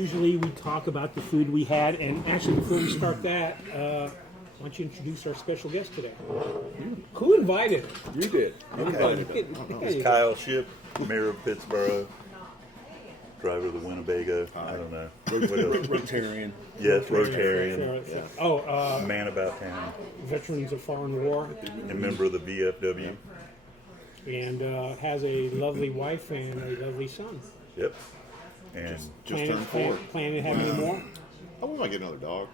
Usually we talk about the food we had, and actually before we start that, why don't you introduce our special guest today? Who invited him? You did. You invited him. It's Kyle Shipp, mayor of Pittsboro, driver of the Winnebago. I don't know. Rotarian. Yes, Rotarian. Yeah. Oh, Man about town. veterans of foreign war, A member of the VFW. and has a lovely wife and a lovely son. Yep. And Just turned 4. Planning to have any more? Oh, we might get another dog.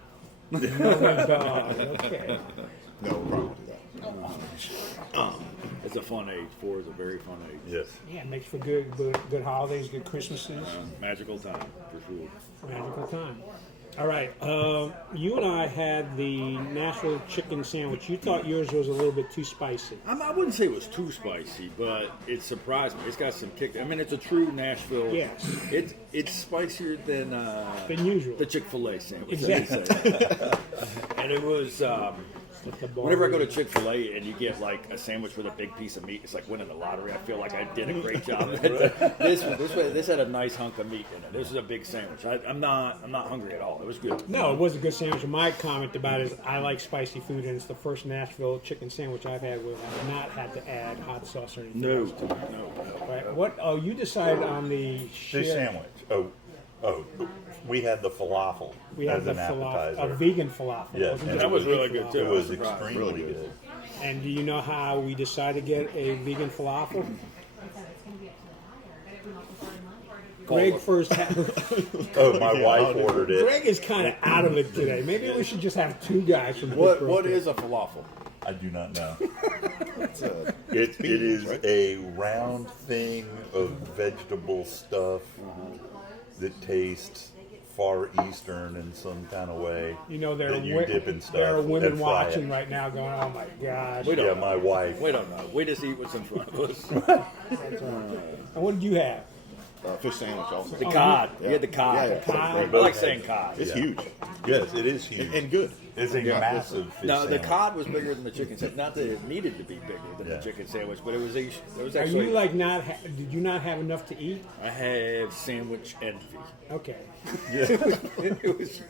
Another dog. Okay. No, we'll probably do that. It's a fun age. 4 is a very fun age. yes. Yeah, it makes for good holidays, good Christmases, Magical time, for sure. magical time. All right, you and I had the Nashville chicken sandwich. You thought yours was a little bit too spicy. I wouldn't say it was too spicy, but it surprised me. It's got some kick. I mean, it's a true Nashville. Yes. It's spicier than Usual. the Chick-fil-A sandwich. Exactly. And it was. Whenever I go to Chick-fil-A and you get like a sandwich with a big piece of meat, it's like winning the lottery. I feel like I did a great job. This had a nice hunk of meat in it. This is a big sandwich. I'm not hungry at all. It was good. No, it was a good sandwich. My comment about it is I like spicy food, and it's the first Nashville chicken sandwich I've had where I've not had to add hot sauce or anything. No. else to it. Right. What? Oh, you decided on the Fish sandwich. Oh. We had the falafel We had as the an appetizer. a vegan falafel. Yes, Wasn't and just that was a beef really good, falafel. too. It was Surprised. extremely Really good. And do you know how we decided to get a vegan falafel? Greg first had. Oh, my wife ordered it. Greg is kind of out of it today. Maybe we should just have 2 guys from What Pittsburgh. is a falafel? I do not know. It's a It is right? a round thing of vegetable stuff that tastes Far Eastern in some kind of way. You know, there that you dip in stuff are women and fry watching it. right now going, "Oh my gosh!" We don't Yeah, know. my wife. We don't know. We just eat what's in front of us. And what did you have? fish sandwich also. The cod. You had the cod. Yeah, yeah. Cod. I like saying cod. It's Yeah. huge Yes, it is huge. and good. It's a massive fish No, the sandwich. cod was bigger than the chicken sandwich. Not that it needed to be bigger than Yeah. the chicken sandwich, but it was Are actually. you like not? Did you not have enough to eat? I have sandwich envy. Okay. It was.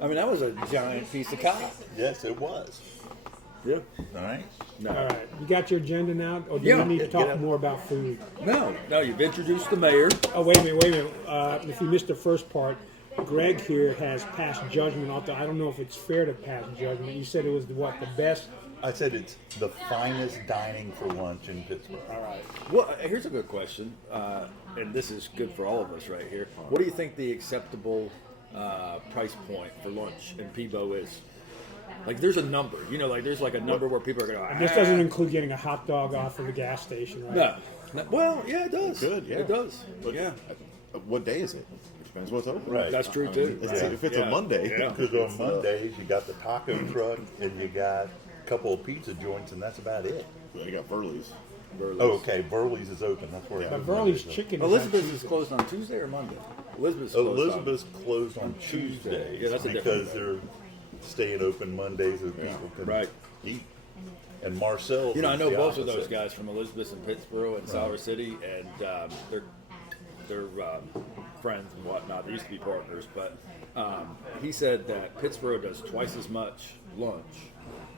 I mean, that was a giant piece of cod. Yes, it was. Yeah. All right. No. All right. You got your agenda now, or do Yeah. you need to Get talk up. more about food? No. You've introduced the mayor. Oh, wait a minute. If you missed the first part, Greg here has passed judgment. Although I don't know if it's fair to pass judgment. You said it was the best. I said it's the finest dining for lunch in Pittsburgh. All right. Well, here's a good question, and this is good for all of us right here. What do you think the acceptable price point for lunch in Peebo is? Like, there's a number, like there's like a number where people are going to. And this doesn't include getting a hot dog off of the gas station, right? No. Well, yeah, it does. Good, yeah. It does. But Yeah. What day is it? It depends what's open. Right. That's true too. If it's a Monday, Yeah. Because on Mondays you got the taco truck and you got a couple of pizza joints and that's about it. you got Burley's. Oh, okay. Burley's is open. That's where. But Burley's chicken. is Elizabeth's on is Tuesday. closed on Tuesday or Monday? Elizabeth's Closed on Tuesday. Yeah, that's a because different they're staying open Mondays so people can Right. eat. And Marcel. I know is the both of those opposite. guys from Elizabeth and Pittsboro and Sour City, and they're friends and whatnot. They used to be partners, but he said that Pittsboro does twice as much lunch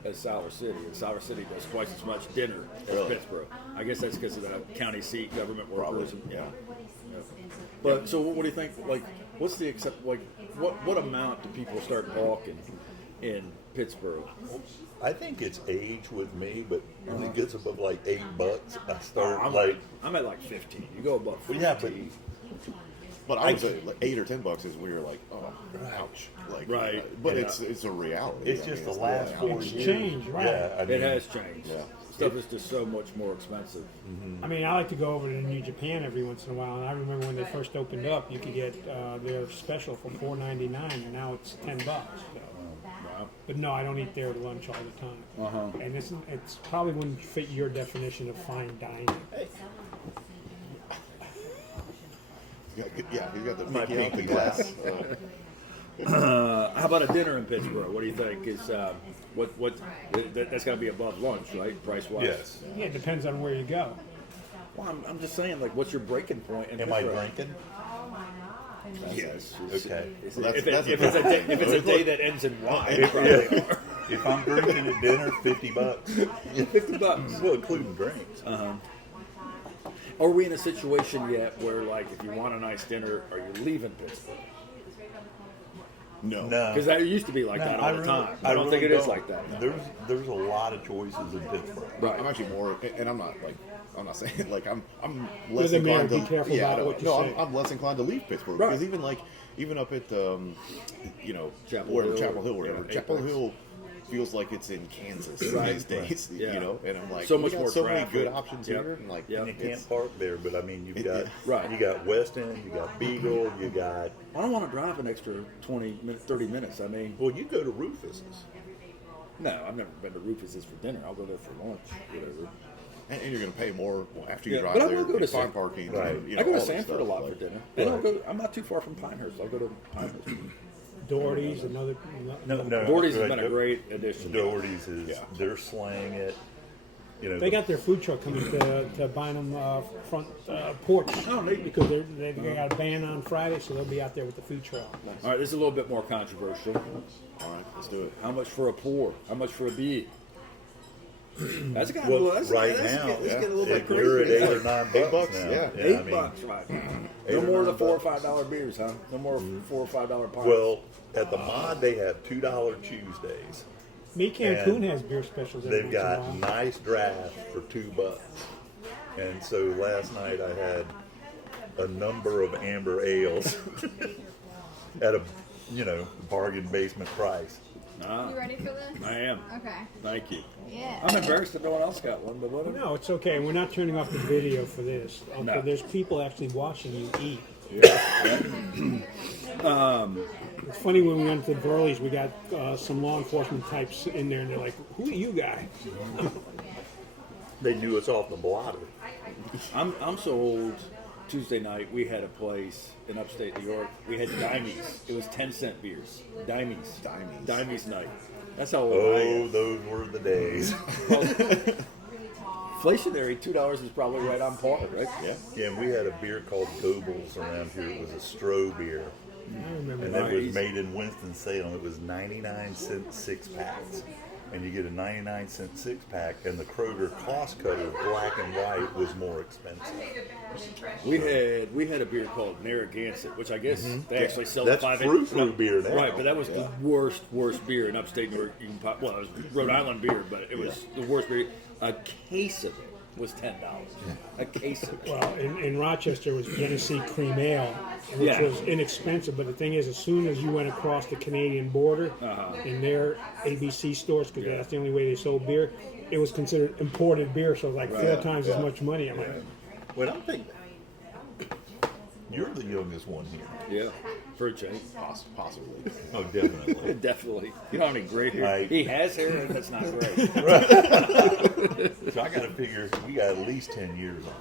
as Sour City, and Sour City does twice as much dinner as Really? Pittsboro. I guess that's because of the county seat, government workers. Probably, And, But so, what do you think? Like, what's the what amount do people start talking in Pittsboro? I think it's age with me, but when it gets above like $8, I start I'm at like 15. You go above 15. yeah, but But I would say like $8 or $10 is where you're like, oh, ouch. Like, Right. But Yeah. it's a reality. it's I mean, just the it's last 4 It's years. changed, right? Yeah, I mean, It has changed. Yeah. Stuff is just so much more expensive. I mean, I like to go over to New Japan every once in a while, and I remember when they first opened up, you could get their special for $4.99, and now it's $10. So. Wow. But no, I don't eat there at lunch all the time. Uh-huh. And it's probably wouldn't fit your definition of fine dining. Yeah, he's got the My pinky out the pinky glass. How about a dinner in Pittsburgh? What do you think is that's got to be above lunch, right? Price wise. yes. Yeah, it depends on where you go. Well, I'm just saying, like, what's your breaking point in Am I Pittsburgh? drinking? Yes. Okay. If it's a day that ends in wine, If, probably yeah. If I'm drinking at dinner, $50. $50. Well, including drinks. Are we in a situation yet where, like, if you want a nice dinner, are you leaving Pittsburgh? No. No. Because that used to be like that all the time. I don't think it is like that. There's a lot of choices in Pittsburgh. Right. I'm actually more, and I'm not saying like I'm less You're the man, inclined to be careful about what you say. I'm less inclined to leave Pittsburgh Right. because even up at Chapel wherever Hill, Chapel Hill, wherever yeah, Chapel Apex. Hill feels like it's in Kansas these days, Yeah. and I'm like, So we much got more so many traffic. good options Yep. here, and like, Yep. And you it's- can't park there, but I mean, you've got Right. you got West End, you got Beagle, you got. I don't want to drive an extra 30 minutes. I mean, Well, you go to Rufus's. no, I've never been to Rufus's for dinner. I'll go there for lunch, whatever. and you're going to pay more after you Yeah, drive but I there. will go to find San- parking. Right. And, I go all to that Sanford stuff, a lot like- for dinner. And I'm not too far from Pinehurst. I'll go to Pinehurst. Doherty's, another. No. Doherty's has right, been a great addition. Doherty's is Yeah. they're slaying it. You know, They got their food truck coming to Bynum front porch. Oh, neat. Because they got a ban on Friday, so they'll be out there with the food truck. All right, this is a little bit more controversial. All right, let's do it. How much for a pour? How much for a beer? That's kind well, of right now, getting a little bit you're at crazy. $8 or $9 bucks, now. yeah. I mean, $8 right now. $8 No or more of the $9 $4 or $5 beers, huh? No more $4 or $5 pints. Well, at the Mod, they have $2 Tuesdays. Me Cancun And has beer specials. every They've once in a got while. nice drafts for $2. And so last night I had a number of amber ales at a bargain basement price. You ready for this? I am. Okay. Thank you. Yeah. I'm embarrassed that no one else got one, but whatever. No, it's okay. We're not turning off the video for this. No. There's people actually watching you eat. It's funny when we went to the Burleys, we got some law enforcement types in there, and they're like, "Who are you guys?" They knew us off the blotter. I'm so old. Tuesday night we had a place in upstate New York. We had Dimes. It was 10-cent beers. Dimes night. That's how old I Oh, am. those were the days. Inflationary, $2 is probably right on par, right? Yeah. Yeah, and we had a beer called Goebbels around here. It was a Stroh beer. I remember And that. it was made in Winston-Salem. It was 99-cent 6-packs. And you get a 99-cent 6-pack, and the Kroger cost cutter, black and white, was more expensive. We had a beer called Narragansett, which I guess they actually sell That's the 5 frou-frou beer now. Right, but that was the worst beer in upstate New York. Well, it was Rhode Island beer, but it was the worst beer. A case of it was $10. A case of it. Well, in Rochester was Genesee Cream Ale, which Yeah. was inexpensive. But the thing is, as soon as you went across the Canadian border in their ABC stores, because that's the only way they sold beer, it was considered imported beer, so like 4 times as much money. I'm like, Well, I'm thinking, you're the youngest one here. Yeah, for a change. Possibly. Oh, definitely. Definitely. You don't have any gray hair. Right. He has hair, and that's not gray. So I got to figure we got at least 10 years on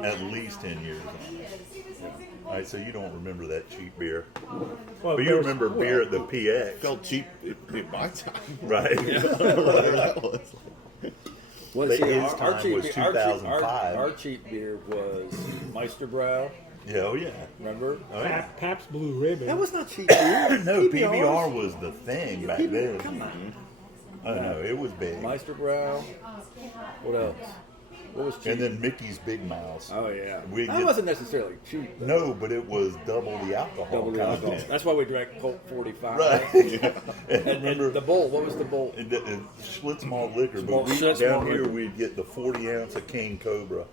it. At At least 10 years on it. All right, so you don't remember that cheap beer. well, But you there's- remember beer at the PX. Felt cheap in my time. Right. Whatever that was. Well, His see, time was 2005. Our cheap beer was Meisterbrow. Yeah, oh yeah. Remember? Oh, yeah. Pabst Blue Ribbon. That was not cheap beer. No, PBR was the thing back then. Come on. I know, it was big. Meisterbrow. What else? What was cheap? And then Mickey's Big Mouse. Oh yeah, We that get- wasn't necessarily cheap. Though. No, but it was double the alcohol Double the alcohol. content. That's why we drank Colt 45. Right. And the bowl. What was the bowl? And Schlitz malt liquor, Small- but Schlitz down malt here liquor. we'd get the 40 ounce of King Cobra,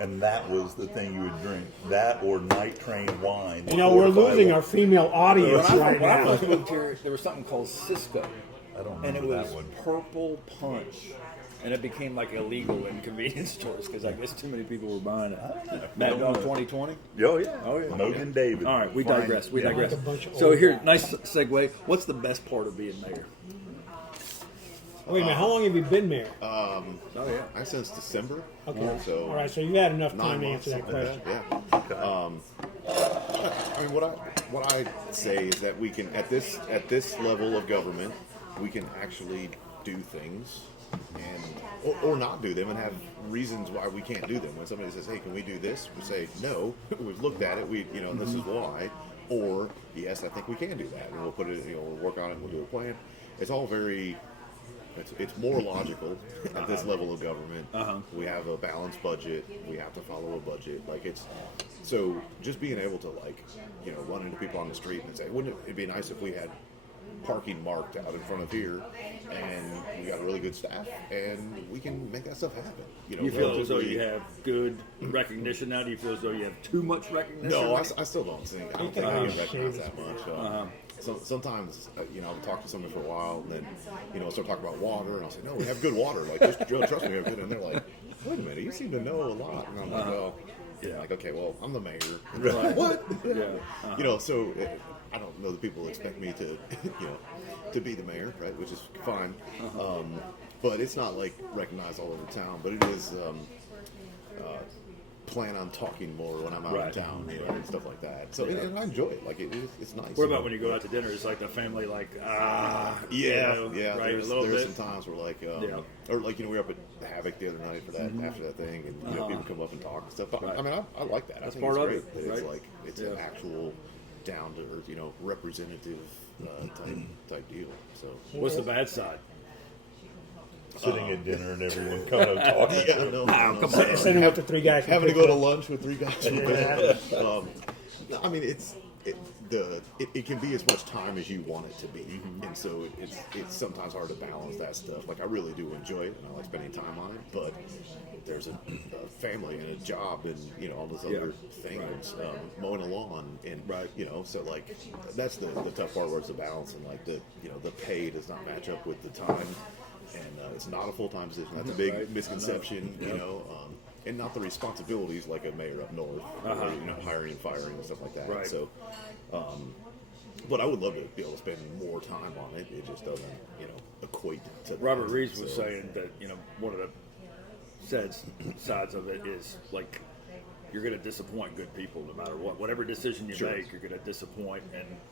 and that was the thing you would drink. That or Night Train wine. You know, we're 4 or 5. losing our female audience When right I now. first moved here, there was something called Cisco, I don't and it remember was that one. purple punch, and it became like illegal in convenience stores because I guess too many people were buying it. Mad Dog 2020. Oh yeah, Oh yeah. Mogan David. All right, we Fine. digress. We Yeah. digress. Like a bunch of So old here, guys. nice segue. What's the best part of being mayor? Wait a minute, how long have you been there? Oh yeah. I since December. Okay. So All right, so you've had enough 9 time to months, answer that something question. like that, yeah. I mean, what I say is that we can at this level of government, we can actually do things and or not do them and have reasons why we can't do them. When somebody says, "Hey, can we do this?" We say, "No." We've looked at it. This is why. or yes, I think we can do that, and we'll put it, we'll work on it, we'll do a plan. It's all very, it's more logical at this level of government. We have a balanced budget. We have to follow a budget. Like so just being able to run into people on the street and say, wouldn't it be nice if we had parking marked out in front of here, and we got a really good staff, and we can make that stuff happen. You feel as though you have good recognition now? Do you feel as though you have too much recognition? No, I still don't think. I don't think I get recognized that much. So sometimes, I'll talk to someone for a while, and then, I'll start talking about water, and I'll say, no, we have good water. Like, just trust me, we have good. And they're like, wait a minute, you seem to know a lot. And I'm like, well, like, okay, well, I'm the mayor. Like, what? So I don't know that people expect me to, to be the mayor, right? Which is fine. But it's not like recognized all over town. But it is plan on talking more when I'm out of town, and stuff like that. So and I enjoy it. Like it's nice. What about when you go out to dinner? It's like the family, like right. There's some times where or we were up at Havoc the other night for that after that thing, and people come up and talk and stuff. But, I mean, I like that. That's I think part it's of great. it. Right? It's like it's an actual down to earth, representative type deal. So what's the bad side? Sitting at dinner and everyone kind of talking. Sitting with the three guys. Having to go to lunch with three guys. I mean, it can be as much time as you want it to be, and so it's sometimes hard to balance that stuff. Like I really do enjoy it, and I like spending time on it, but there's a family and a job and all those other things, mowing a lawn and so like that's the tough part where it's the balance, and like the pay does not match up with the time. And it's not a full-time position. That's a big misconception, and not the responsibilities like a mayor up north, hiring and firing and stuff like that. Right. So, but I would love to be able to spend more time on it. It just doesn't, equate to. Robert Reeves was saying that one of the sides of it is like you're going to disappoint good people no matter what. Whatever decision you make, you're going to disappoint,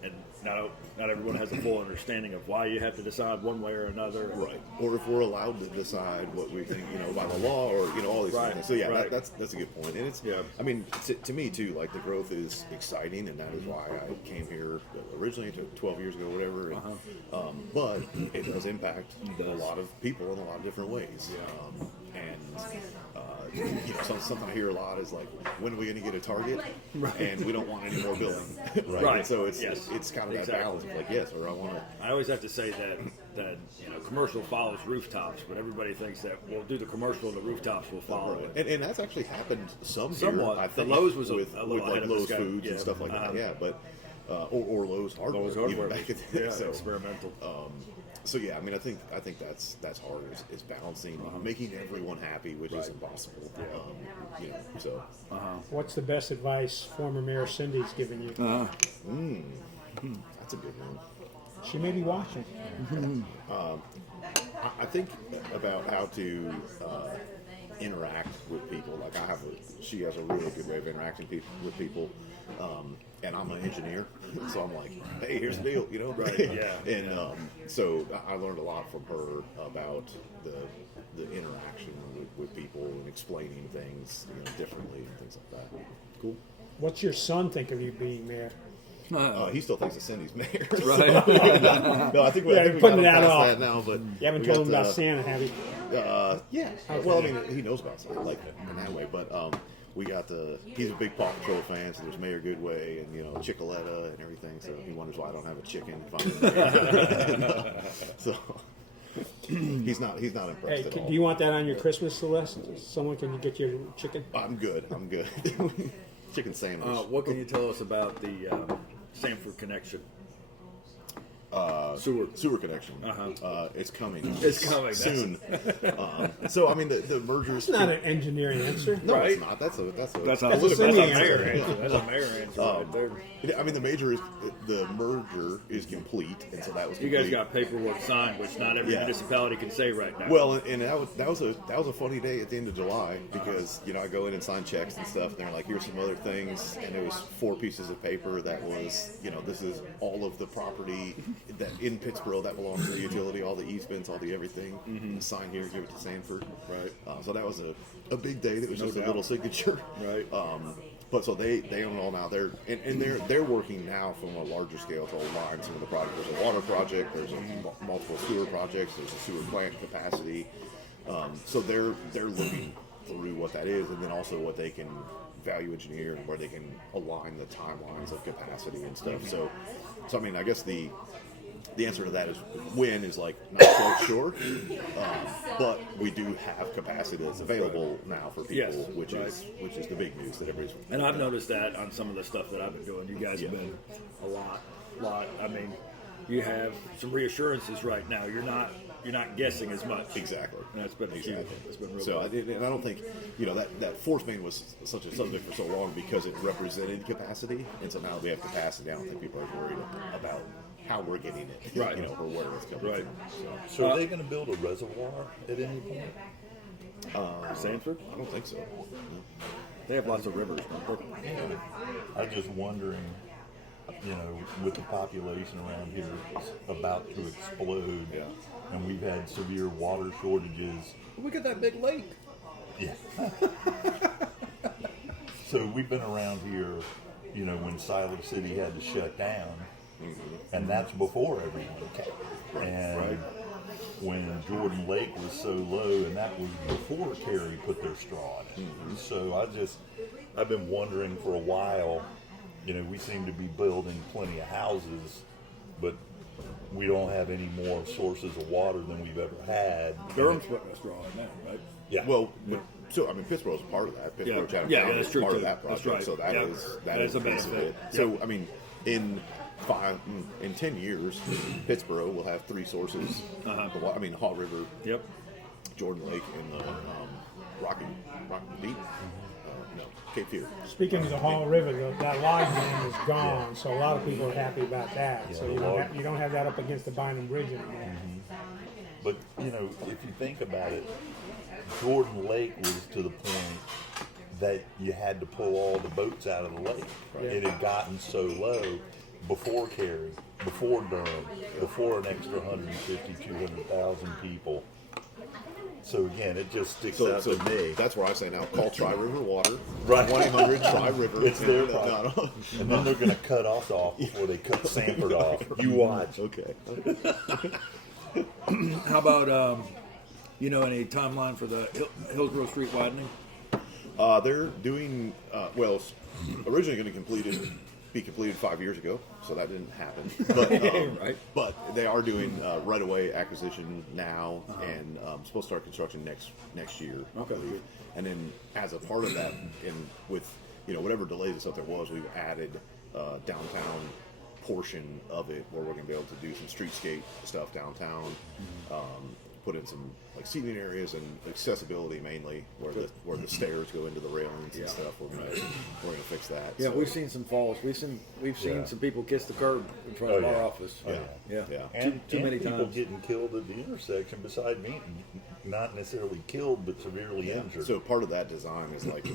and not everyone has a full understanding of why you have to decide one way or another. Right. Or if we're allowed to decide what we think, by the law, or all these things. So that's a good point. And it's, I mean, to me too, like the growth is exciting, and that is why I came here originally 12 years ago, whatever. And, but it does impact a lot of people in a lot of different ways. Something I hear a lot is like, when are we going to get a Target? And we don't want any more building. Right. And so it's kind of that balance of like, yes, or I want to. I always have to say that commercial follows rooftops, but everybody thinks that we'll do the commercial and the rooftops will follow it. And that's actually happened somewhat. Here, I think, the Lowe's was with like Lowe's Foods and stuff like that. Yeah, but or Lowe's Hardware. Lowe's Hardware. Back in the day. So, experimental. So yeah, I mean, I think that's hard. Is balancing, making everyone happy, which is impossible. What's the best advice former Mayor Cindy's given you? That's a good one. She may be watching. I think about how to interact with people. Like she has a really good way of interacting with people. And I'm an engineer, so I'm like, hey, here's the deal, And so I learned a lot from her about the interaction with people and explaining things differently and things like that. Cool. What's your son think of you being mayor? He still thinks that Cindy's mayor. Right. No, I think we're putting that off that now. But you haven't told him about Santa, have you? Yeah. Well, I mean, he knows about Santa, like in that way. But we got he's a big Paw Patrol fan, so there's Mayor Goodway and Chickaletta and everything. So he wonders why I don't have a chicken. So he's not impressed at all. Do you want that on your Christmas list? Someone can get you chicken? I'm good. Chicken sandwich. What can you tell us about the Sanford connection? Sewer connection. It's coming. It's coming soon. So I mean, the merger is not an engineering answer. No, right? It's not. That's a mayor answer. That's a mayor answer right there. I mean, the merger is complete, and so that was. You guys got paperwork signed, which not every municipality can say right now. Well, and that was a funny day at the end of July because I go in and sign checks and stuff, and they're like, here's some other things, and it was 4 pieces of paper that was this is all of the property that in Pittsboro that belongs to the utility, all the easements, all the everything. Sign here, give it to Sanford. Right. So that was a big day. That was just a little signature. Right. But so they own it all now. They're working now from a larger scale to align some of the projects. There's a water project. There's multiple sewer projects. There's a sewer plant capacity. So they're looking through what that is, and then also what they can value engineer and where they can align the timelines of capacity and stuff. So I mean, I guess the answer to that is when is like not quite sure, but we do have capacity that's available now for people, which is the big news that everybody's. And I've noticed that on some of the stuff that I've been doing. You guys have been a lot. I mean, you have some reassurances right now. You're not guessing as much. Exactly. And that's been huge. It's been real. So and I don't think that force main was such a subject for so long because it represented capacity, and so now we have capacity. I don't think people are worried about how we're getting it, right? Or where it's coming from. So are they going to build a reservoir at any point? Sanford? I don't think so. No. They have lots of rivers, don't they? I'm just wondering, with the population around here about to explode, and we've had severe water shortages. We got that big lake. Yeah. So we've been around here, when Siler City had to shut down, and that's before everyone came. And when Jordan Lake was so low, and that was before Cary put their straw in it. So I've been wondering for a while, we seem to be building plenty of houses, but we don't have any more sources of water than we've ever had. Durham's putting a straw in now, right? Yeah. Well, so I mean, Pittsboro's part of that. Pittsboro Chatham Yeah, County that's is true part too. of that project. That's right. So that is a a piece of benefit. it. So I mean, in 10 years, Pittsboro will have 3 sources. I mean, Haw River, Jordan Lake, and Rocky Beach. No, Cape Fear. Speaking of the Haw River, that log dam is gone, so a lot of people are happy about that. So you don't have that up against the Bynum Bridge anymore. But, if you think about it, Jordan Lake was to the point that you had to pull all the boats out of the lake. It had gotten so low before Cary, before Durham, before an extra 150, 200,000 people. So again, it just sticks out to me. That's where I say now, call Tri-River Water. Right. 1-800 Tri-River. It's their problem. And then they're going to cut us off before they cut Sanford off. You watch. Okay. How about, any timeline for the Hillsborough Street widening? They're doing, originally going to be completed 5 years ago, so that didn't happen. But, Right. But they are doing right-of-way acquisition now, and supposed to start construction next year. Okay. I believe. And then as a part of that, and with whatever delays and stuff there was, we've added downtown portion of it where we're going to be able to do some streetscape stuff downtown. Put in some like seating areas and accessibility mainly, where the stairs go into the railings and stuff. We're gonna fix that. Yeah, so. we've seen some falls. We've seen some people kiss the curb in front of our office. Yeah. And Too many people times. getting killed at the intersection beside me, not necessarily killed, but severely injured. So part of that design is like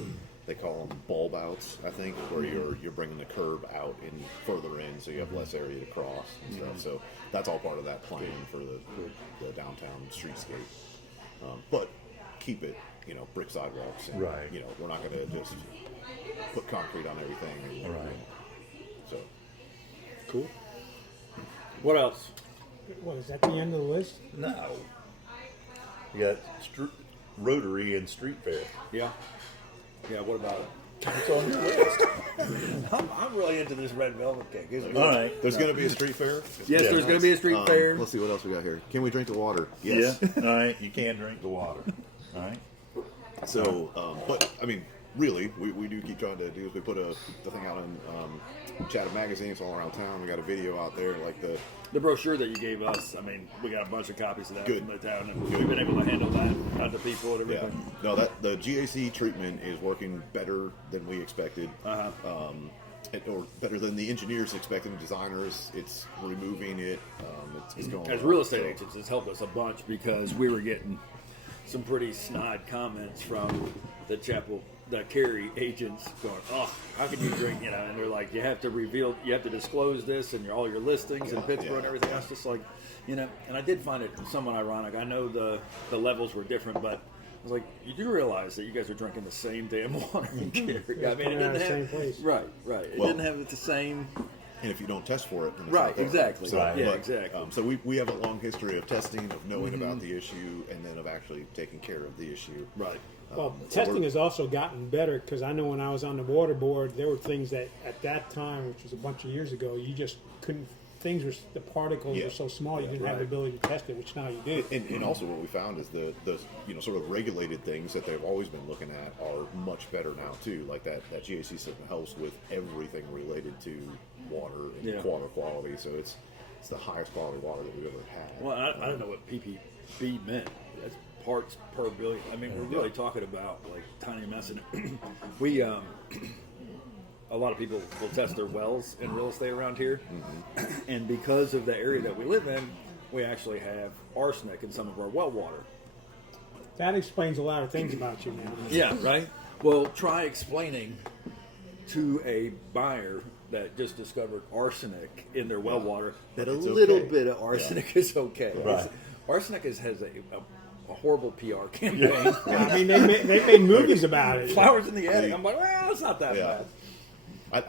they call them bulb outs, I think, where you're bringing the curb out and further in, so you have less area to cross and stuff. So that's all part of that plan for the downtown streetscape. But keep it, brick sidewalks. And, Right. We're not going to just put concrete on everything. And, Right. So Cool. What else? What, is that the end of the list? No. You got Rotary and Street Fair. Yeah. Yeah, what about it? It's on your list. I'm really into this red velvet cake. Isn't it? All right. there's going to be a street fair. Yes, Yeah. there's going to be a street fair. Let's see what else we got here. Can we drink the water? Yes. Yeah. All right. You can drink the water. All right. So, but I mean, really, we do keep trying to do is we put the thing out on Chatham magazine. It's all around town. We got a video out there, like the brochure that you gave us. I mean, we got a bunch of copies of that Good. from the town, and we've been able to handle that out to people and yeah. everything. No, that the GAC treatment is working better than we expected. Or better than the engineers expected, designers. It's removing it. It's going. As well. real estate agents, it's helped us a bunch because we were getting some pretty snide comments from the Cary agents going, "Oh, how can you drink?" And they're like, "You have to disclose this and all your listings in Pittsburgh and everything." I was just like, and I did find it somewhat ironic. I know the levels were different, but was like, you do realize that you guys are drinking the same damn water in Cary. I mean, coming it out of didn't the have same place. right. It Well- didn't have the same. And if you don't test for it, then it's Right, not there. exactly. So, Right. Yeah, but, exactly. So we have a long history of testing, of knowing about the issue, and then of actually taking care of the issue. Right. Well, So testing we're- has also gotten better because I know when I was on the water board, there were things that at that time, which was a bunch of years ago, you just couldn't. Things were the particles Yeah. were so small you didn't have the ability to test it, which now you do. And also what we found is the sort of regulated things that they've always been looking at are much better now too. Like that GAC system helps with everything related to water and water quality. So it's the highest quality water that we've ever had. Well, I don't know what ppb meant. That's parts per billion. I mean, we're really talking about like tiny amounts. And we a lot of people will test their wells in real estate around here, and because of the area that we live in, we actually have arsenic in some of our well water. That explains a lot of things about you now. Yeah, right. Well, try explaining to a buyer that just discovered arsenic in their well water that a It's little okay. bit of arsenic is okay. Right. Arsenic has a horrible PR campaign. I mean, they made movies about it. Flowers in the attic. I'm like, well, it's not that Yeah. bad. I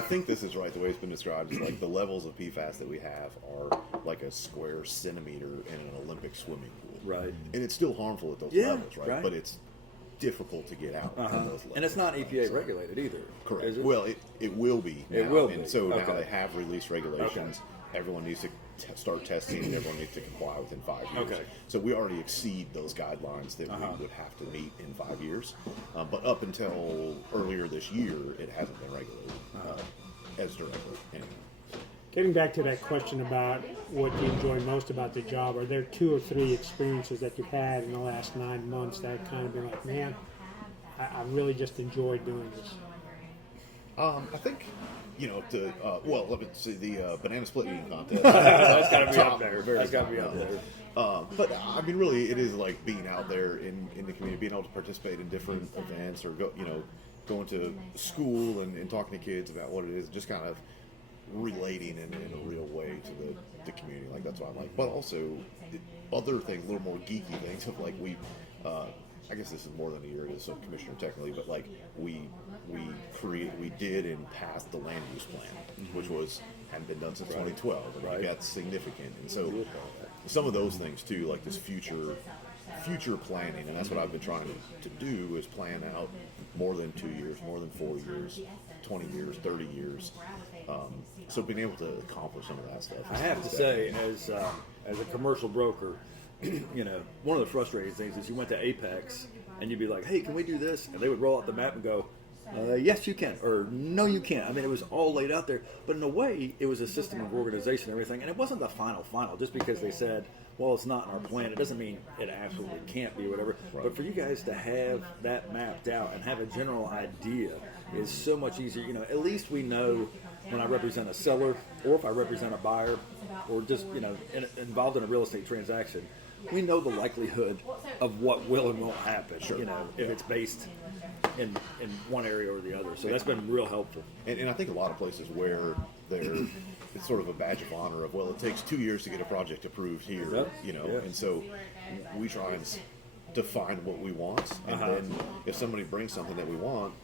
think this is right. The way it's been described is like the levels of PFAS that we have are like a square centimeter in an Olympic swimming pool. Right. And it's still harmful at those Yeah, levels, right? right. But it's difficult to get out at those levels. And it's not EPA regulated either. Correct. Is it? Well, it will be. Now. It will And be. so now Okay. they have released regulations. Everyone needs to start testing, and everyone needs to comply within 5 years. Okay. So we already exceed those guidelines that we would have to meet in 5 years. But up until earlier this year, it hasn't been regulated as directly. Anyway. Getting back to that question about what you enjoy most about the job, are there 2 or 3 experiences that you've had in the last 9 months that have kind of been like, man, I really just enjoyed doing this? I think, let me see, the banana split eating contest. That's got to be up there. That's got to be up there. But I mean, really, it is like being out there in the community, being able to participate in different events, or going to school and talking to kids about what it is, just kind of relating in a real way to the community. Like that's what I like. But also other things, a little more geeky things of like I guess this is more than a year. It is so commissioner technically, but like we did and passed the land use plan, which hadn't been done since 2012, and I think that's significant. And so some of those things too, like this future planning, and that's what I've been trying to do, is plan out more than 2 years, more than 4 years, 20 years, 30 years. So being able to accomplish some of that stuff. I have to say, as a commercial broker, one of the frustrating things is you went to Apex and you'd be like, hey, can we do this? And they would roll out the map and go, yes, you can, or no, you can't. I mean, it was all laid out there. But in a way, it was a system of organization and everything. And it wasn't the final. Just because they said, well, it's not in our plan, it doesn't mean it absolutely can't be or whatever. Right. But for you guys to have that mapped out and have a general idea is so much easier. At least we know when I represent a seller, or if I represent a buyer, or just, involved in a real estate transaction, we know the likelihood of what will and won't happen, if it's based in one area or the other. So that's been real helpful. And I think a lot of places where it's sort of a badge of honor of, well, it takes 2 years to get a project approved here, and so we try and define what we want, and then if somebody brings something that we want,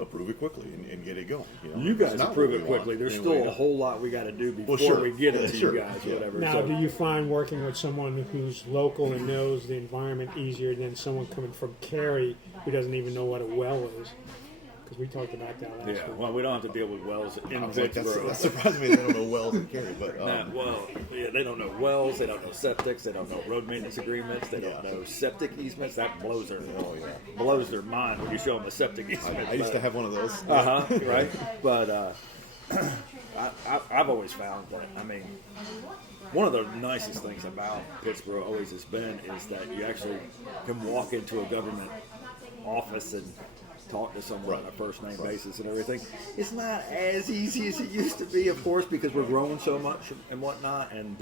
approve it quickly and get it going. You guys approve it quickly. There's still a whole lot we got to do before we get it to you guys or whatever. Now, do you find working with someone who's local and knows the environment easier than someone coming from Cary who doesn't even know what a well is? Because we talked about that last week. Well, we don't have to deal with wells in Like, Pittsboro. that surprised me. They don't know wells in Cary, but they don't know wells, they don't know septics, they don't know road maintenance agreements, they don't know septic easements. That blows their mind when you show them a septic easement. I used to have one of those. Right. But I've always found that, one of the nicest things about Pittsboro always has been is that you actually can walk into a government office and talk to someone on a first name basis and everything. It's not as easy as it used to be, of course, because we're growing so much and whatnot, and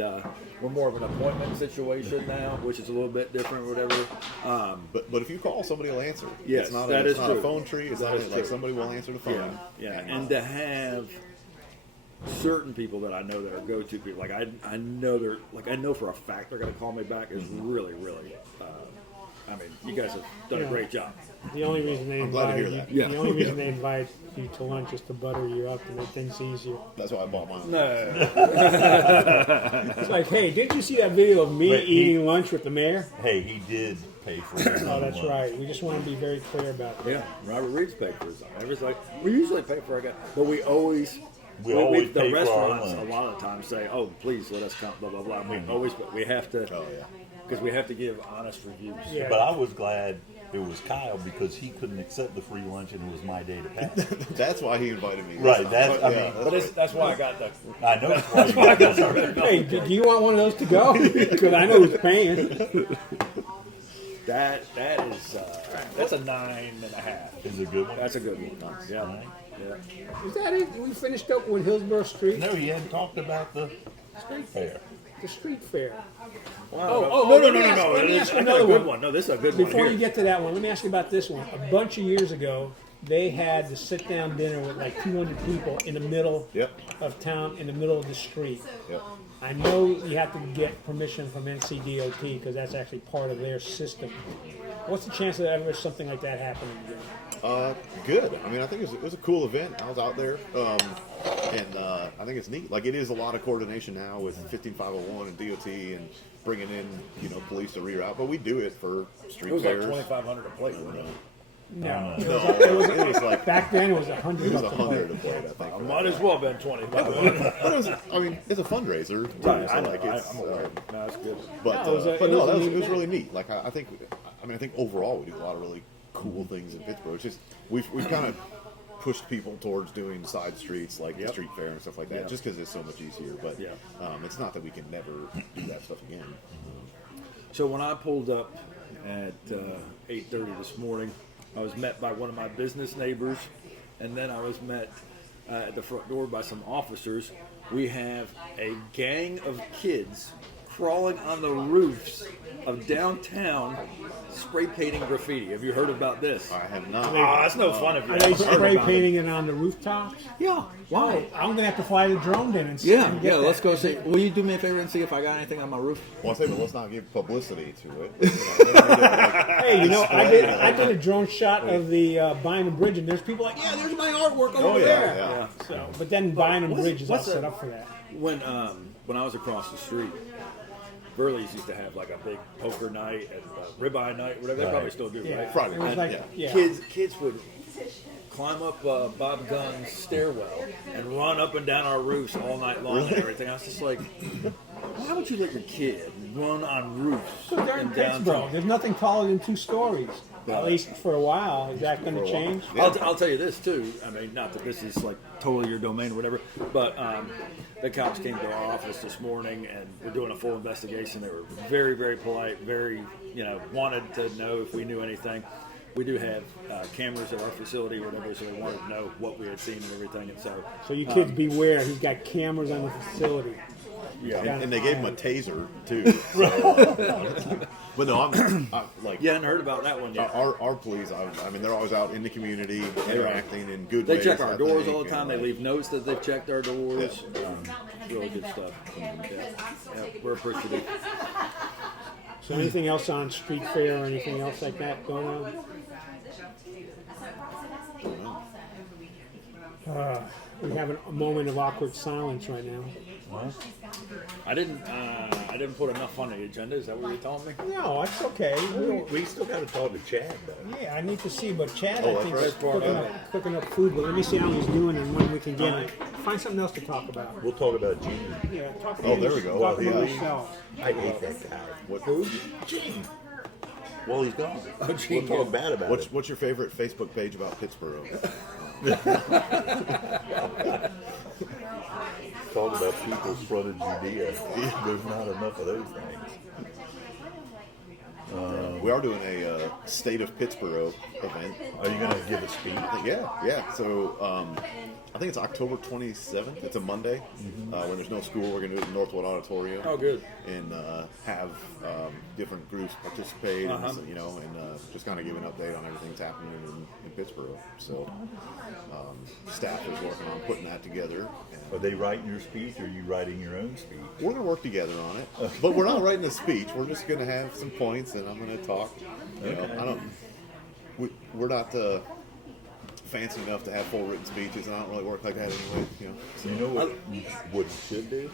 we're more of an appointment situation now, which is a little bit different or whatever. But if you call, somebody will answer. Yes, it's not that a, is it's not true. a phone tree. It's That not is like true. somebody will answer the phone. And to have certain people that I know that are go-to people, like I know for a fact they're going to call me back is really, really I mean, you guys have done a great job. The only reason they I'm glad to invite hear you, that. Yeah. the only reason they invite you to lunch is to butter you up and make things easier. That's why I bought mine. No. It's like, hey, didn't you see that video of me Wait, eating lunch with the mayor? Hey, he did pay for it. Oh, that's right. We just want to be very clear about that. Yeah, Robert Reed's paid for his own. Everybody's like, we usually pay for our guy, but we always. We always the pay for our restaurants lunch. a lot of times say, "Oh, please let us come." Blah blah blah. We always, but we have to. Oh, yeah. Because we have to give honest reviews. Yeah. But I was glad it was Kyle because he couldn't accept the free lunch and it was my day to pass. That's why he invited me. Right, that's- I mean, that's But right. that's why I got the. I know that's why you got this. Hey, do you want one of those to go? Because I know who's paying. That is that's a 9.5. Is it a good one? That's a good one. Yeah. Yeah. Is that it? We finished up with Hillsborough Street, No, he hadn't talked about the street fair. the street fair. Wow. no, no. let me ask you I got another a good one. one. No, this is a good one. Before here. you get to that one, let me ask you about this one. A bunch of years ago, they had the sit-down dinner with like 200 people in the middle Yep. of town, in the middle of the street. Yep. I know you have to get permission from NCDOT because that's actually part of their system. What's the chance of ever something like that happening again? Good. I mean, I think it was a cool event. I was out there, and I think it's neat. Like, it is a lot of coordination now with 15501 and DOT and bringing in, police to reroute. But we do it for street It was like fairs. 2,500 a plate, wasn't it? No, It was like back then it was $100. it was a plate. 100 a plate, I think. I might as well have been 2,500. But it was, I mean, it's a fundraiser. Too, Right, so I know. like it's, I'm aware. No, that's good. But No, it was a- but it no, was a neat it was event. really neat. Like I think overall we do a lot of really cool things in Pittsburgh. It's just we've kind of pushed people towards doing side streets like the street fair and stuff like that, Yeah. just because it's so much easier. But Yeah. it's not that we can never do that stuff again. So when I pulled up at 8:30 this morning, I was met by one of my business neighbors, and then I was met at the front door by some officers. We have a gang of kids crawling on the roofs of downtown, spray painting graffiti. Have you heard about this? I have not. Oh, that's no fun if you Are they haven't heard spray about it. painting it on the rooftops? Yeah. Why? I'm gonna have to fly the drone in and Yeah, and get yeah. that. Let's go see. Will you do me a favor and see if I got anything on my roof? Well, I say, but let's not give publicity to it. Hey, I did a drone shot of the Bynum Bridge, and there's people like, yeah, there's my artwork over yeah, there. yeah. So, but then Bynum Bridge is all what's set that? up for that. When I was across the street, Burley's used to have like a big poker night and ribeye night, whatever. They probably still do, Yeah, right? Friday it was night, like, yeah. Kids would climb up Bob Gunn's stairwell and run up and down our roofs all night long and everything. I was just like, why would you let your kid run on roofs Because they're in Pittsboro. There's nothing taller than 2 stories. At least for a while. Is that going to change? I'll tell you this too. I mean, not that this is like totally your domain or whatever, but the cops came to our office this morning and we're doing a full investigation. They were very, very polite, very, wanted to know if we knew anything. We do have cameras at our facility or whatever, so they wanted to know what we had seen and everything. And So you kids beware. He's got cameras on the facility. yeah, And they gave him a taser too. So. But no, I'm like. you hadn't heard about that one yet. Our police, I mean, they're always out in the community, interacting in good They ways. check our I doors think, all the time. and, They like, leave notes that they've checked our doors. It's really good stuff. Yeah, we're appreciative. So anything else on street fair or anything else like that going on? We have a moment of awkward silence right now. I didn't put enough on the agenda. Is that what you're telling me? No, it's okay. We still got to talk to Chad, though. Yeah, I need to see, but Chad, Oh, I that's think, right. is cooking up food. But let me see how he's doing and when we can get him. Find something else to talk about. We'll talk about Gene. Yeah, talk Oh, there we go. Talk Yeah. about yourselves. I hate that guy. What, Gene. Well, he's gone. Gene. We'll talk bad about it. what's your favorite Facebook page about Pittsboro? Talk about people's front of Judea. There's not enough of those things. We are doing a State of Pittsboro event. Are you going to give a speech? Yeah. So I think it's October 27th. It's a Monday. When there's no school, we're going to do it in Northwood Auditorium. Oh, good. And have different groups participate, and just kind of give an update on everything that's happening in Pittsboro. So staff is working on putting that together. And Are they writing your speech or are you writing your own speech? we're going to work together on it. But we're not writing a speech. We're just going to have some points, and I'm going to talk You know, Okay. I don't. We're not fancy enough to have full written speeches, and I don't really work like that anyway. You know. So, You know what you should do?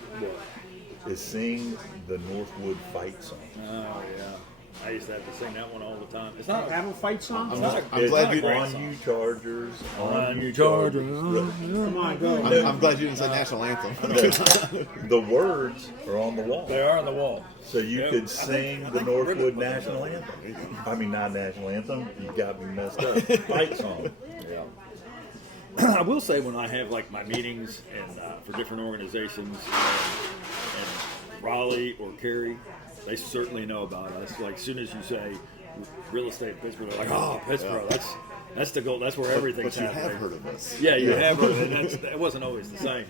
Is sing the Northwood fight song. Oh yeah, I used to have to sing that one all the time. It's not. Have a fight song? I'm not a- I'm it's glad not a you. great On song. you Chargers, On you Chargers. Come on, go. I'm glad you didn't say national anthem. The words are on the wall. They are on the wall. So you Yep. could sing the Northwood national anthem. I mean, not national anthem. You got me messed up. Fight song. Yeah. I will say when I have like my meetings and for different organizations and Raleigh or Cary, they certainly know about us. Like as soon as you say real estate Pittsburgh, they're like, oh, Pittsburgh, that's the goal. That's where everything's But you have happening. heard of us. Yeah, you have heard, and that wasn't always the same.